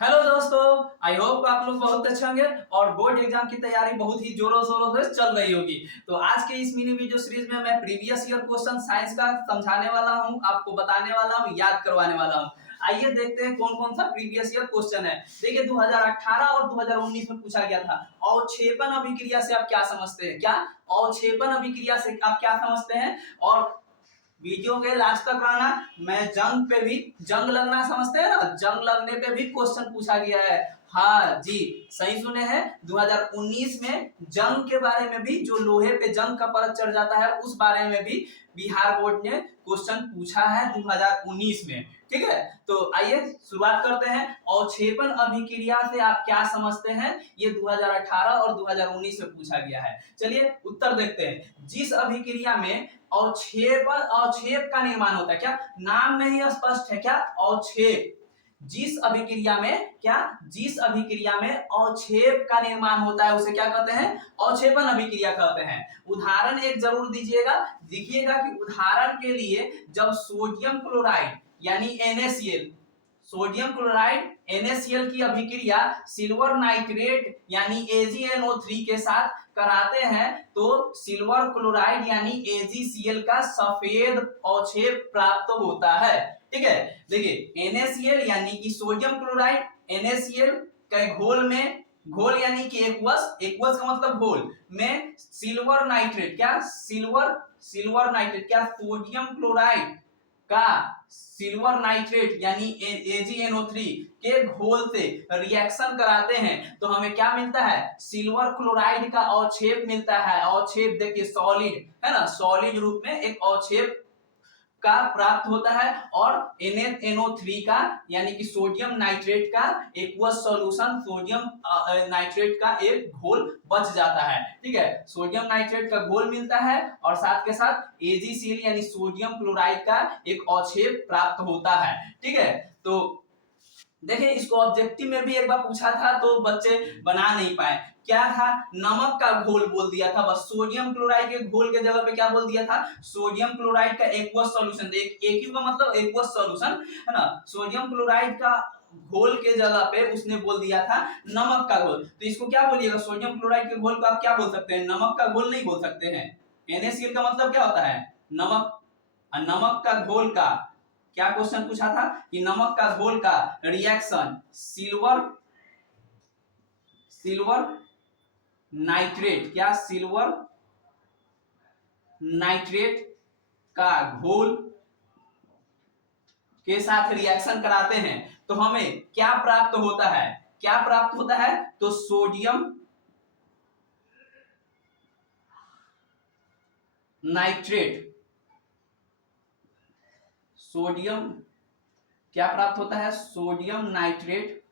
Hello दोस्तों, I hope आप लोग बहुत अच्छे होंगे और बोर्ड एग्जाम की तैयारी बहुत ही जोरों शोरों से चल रही होगी। तो आज के इस मिनी वीडियो सीरीज में मैं प्रीवियस ईयर क्वेश्चन साइंस का समझाने वाला हूं, आपको बताने वाला हूं, याद करवाने वाला हूं। आइए देखते हैं कौन कौन सा प्रीवियस ईयर क्वेश्चन है। देखिए 2018 और 2019 में पूछा गया था अवक्षेपण अभिक्रिया से आप क्या समझते हैं। क्या अवक्षेपण अभिक्रिया से आप क्या समझते हैं? और वीडियो के लास्ट तक रहना। मैं जंग पे भी, जंग लगना समझते हैं ना, जंग लगने पे भी क्वेश्चन पूछा गया है। हाँ जी, सही सुने हैं। 2019 में जंग के बारे में भी, जो लोहे पे जंग का परत चढ़ जाता है, उस बारे में भी बिहार बोर्ड ने क्वेश्चन पूछा है 2019 में। ठीक है, तो आइए शुरुआत करते हैं। अवक्षेपण अभिक्रिया से आप क्या समझते हैं, ये 2018 और 2019 में पूछा गया है। चलिए उत्तर देखते हैं। जिस अभिक्रिया में अवक्षेप का निर्माण होता है, क्या नाम में ही स्पष्ट है, क्या अवक्षेप। जिस अभिक्रिया में, क्या जिस अभिक्रिया में अवक्षेप का निर्माण होता है उसे क्या कहते हैं? अवक्षेपण अभिक्रिया कहते हैं। उदाहरण एक जरूर दीजिएगा, देखिएगा कि उदाहरण के लिए जब सोडियम क्लोराइड यानी NaCl, सोडियम क्लोराइड NaCl की अभिक्रिया सिल्वर नाइट्रेट यानी AgNO3 के साथ कराते हैं तो सिल्वर क्लोराइड यानी AgCl का सफेद अवक्षेप प्राप्त होता है। ठीक है, देखिए NaCl यानी कि सोडियम क्लोराइड NaCl के घोल में, घोल यानी कि एक्वस, एक्वस का मतलब घोल में सिल्वर नाइट्रेट, क्या सिल्वर नाइट्रेट, क्या सोडियम क्लोराइड का सिल्वर नाइट्रेट यानी AgNO3 के घोल से रिएक्शन कराते हैं तो हमें क्या मिलता है? सिल्वर क्लोराइड का अवक्षेप मिलता है। अवक्षेप देखिए सॉलिड है ना, सॉलिड रूप में एक अवक्षेप का प्राप्त होता है और NaNO3 का यानी कि सोडियम नाइट्रेट का एक्वस सॉल्यूशन, सोडियम नाइट्रेट का एक घोल बच जाता है। ठीक है, सोडियम नाइट्रेट का घोल मिलता है और साथ के साथ AgCl यानी सोडियम क्लोराइड का एक अवक्षेप प्राप्त होता है। ठीक है, तो देखिए इसको ऑब्जेक्टिव में भी एक बार पूछा था तो बच्चे बना नहीं पाए। क्या था? नमक का घोल बोल दिया था, बस सोडियम क्लोराइड के घोल के जगह पे क्या बोल दिया था? सोडियम क्लोराइड का एक्वस सॉल्यूशन। एक का मतलब एक्वस सॉल्यूशन है ना, सोडियम क्लोराइड का घोल के जगह पे उसने बोल दिया था नमक का घोल। तो इसको क्या बोलिएगा? सोडियम क्लोराइड के घोल को आप क्या बोल सकते हैं? नमक का घोल नहीं बोल सकते हैं। NaCl का मतलब क्या होता है? नमक। नमक का घोल का क्या क्वेश्चन पूछा था कि नमक का घोल का रिएक्शन सिल्वर नाइट्रेट, क्या सिल्वर नाइट्रेट का घोल के साथ रिएक्शन कराते हैं तो हमें क्या प्राप्त होता है? क्या प्राप्त होता है? तो सोडियम नाइट्रेट, सोडियम क्या प्राप्त होता है? सोडियम नाइट्रेट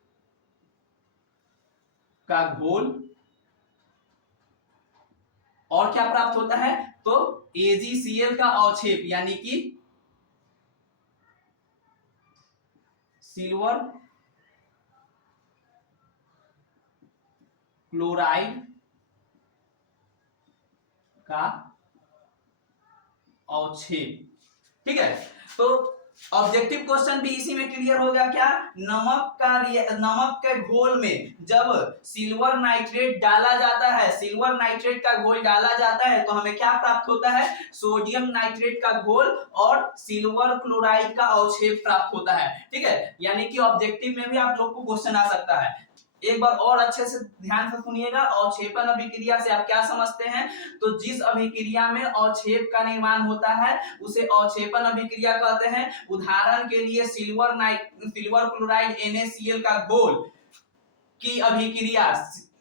का घोल और क्या प्राप्त होता है? तो AgCl का अवक्षेप यानी कि सिल्वर क्लोराइड का अवक्षेप। ठीक है, तो ऑब्जेक्टिव क्वेश्चन भी इसी में क्लियर हो गया। क्या? नमक के घोल में जब सिल्वर नाइट्रेट डाला जाता है, सिल्वर नाइट्रेट का घोल डाला जाता है तो हमें क्या प्राप्त होता है? सोडियम नाइट्रेट का घोल और सिल्वर क्लोराइड का अवक्षेप प्राप्त होता है। ठीक है, यानी कि ऑब्जेक्टिव में भी आप लोग को क्वेश्चन आ सकता है। एक बार और अच्छे से ध्यान से सुनिएगा। अवक्षेपण अभिक्रिया से आप क्या समझते हैं? तो जिस अभिक्रिया में अवक्षेप का निर्माण होता है उसे अवक्षेपण अभिक्रिया कहते हैं। उदाहरण के लिए सिल्वर क्लोराइड NaCl का घोल की अभिक्रिया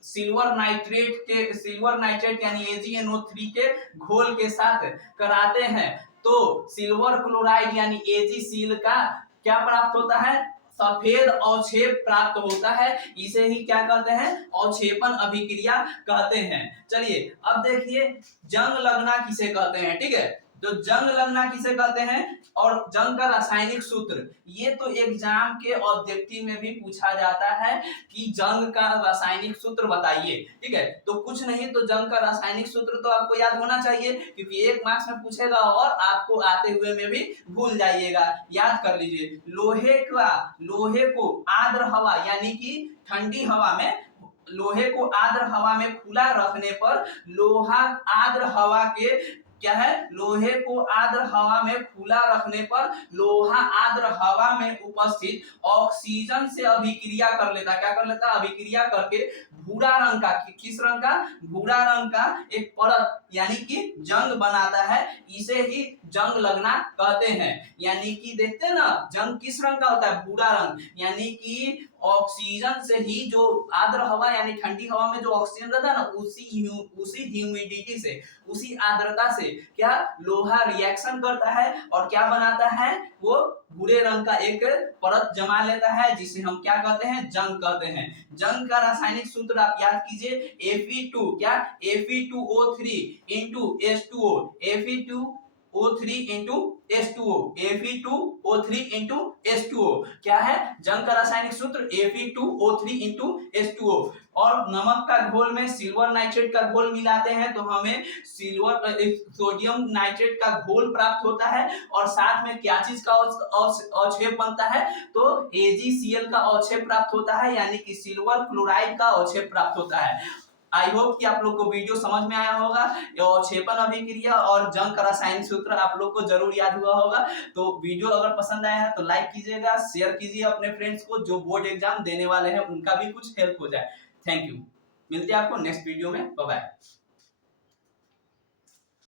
सिल्वर नाइट्रेट यानी AgNO3 के घोल के साथ कराते हैं तो सिल्वर क्लोराइड यानी AgCl का क्या प्राप्त होता है? सफेद अवक्षेप प्राप्त होता है। इसे ही क्या कहते हैं? अवक्षेपण अभिक्रिया कहते हैं। चलिए अब देखिए जंग लगना किसे कहते हैं। ठीक है, तो जंग लगना किसे कहते हैं और जंग का रासायनिक सूत्र, ये तो एग्जाम के ऑब्जेक्टिव में भी पूछा जाता है कि जंग का रासायनिक सूत्र बताइए। ठीक है, तो कुछ नहीं तो जंग का रासायनिक सूत्र तो आपको याद होना चाहिए, क्योंकि 1 मार्क्स में पूछेगा और आपको आते हुए में भी भूल जाइएगा। याद कर लीजिए, लोहे को आर्द्र हवा यानी कि ठंडी हवा में, लोहे को आर्द्र हवा में खुला रखने पर लोहा आर्द्र हवा के, क्या है, लोहे को आर्द्र हवा में खुला रखने पर लोहा आर्द्र हवा में उपस्थित ऑक्सीजन से अभिक्रिया कर लेता, क्या कर लेता, अभिक्रिया करके भूरा रंग का, किस रंग का, भूरा रंग का एक परत यानी कि जंग बनाता है। इसे ही जंग लगना कहते हैं। यानी कि देखते हैं ना, जंग किस रंग का होता है, भूरा रंग, यानी कि ऑक्सीजन से ही जो आर्द्र हवा यानी ठंडी हवा में जो ऑक्सीजन रहता है ना, उसी ह्यूमिडिटी से, उसी आर्द्रता से क्या लोहा रिएक्शन करता है और क्या बनाता है, वो भूरे रंग का एक परत जमा लेता है, जिसे हम क्या कहते हैं, जंग कहते हैं। जंग का रासायनिक सूत्र आप याद कीजिए, Fe2, क्या, Fe2O3 into H2O, Fe2O3 into H2O, Fe2O3 into H2O, क्या है, जंग का रासायनिक सूत्र Fe2O3 into H2O। और नमक का घोल में सिल्वर नाइट्रेट का घोल मिलाते हैं तो हमें सोडियम नाइट्रेट का घोल प्राप्त होता है, और साथ में क्या चीज का अवक्षेप बनता है, तो AgCl का अवक्षेप प्राप्त होता है, यानी कि सिल्वर क्लोराइड का अवक्षेप प्राप्त होता है। आई होप कि आप लोग को वीडियो समझ में आया होगा। अवक्षेपन अभिक्रिया और जंग का रासायनिक सूत्र आप लोग को जरूर याद हुआ होगा। तो वीडियो अगर पसंद आया है तो लाइक कीजिएगा, शेयर कीजिए अपने फ्रेंड्स को जो बोर्ड एग्जाम देने वाले हैं, उनका भी कुछ हेल्प हो जाए। थैंक यू, मिलते हैं आपको नेक्स्ट वीडियो में, बाय बाय।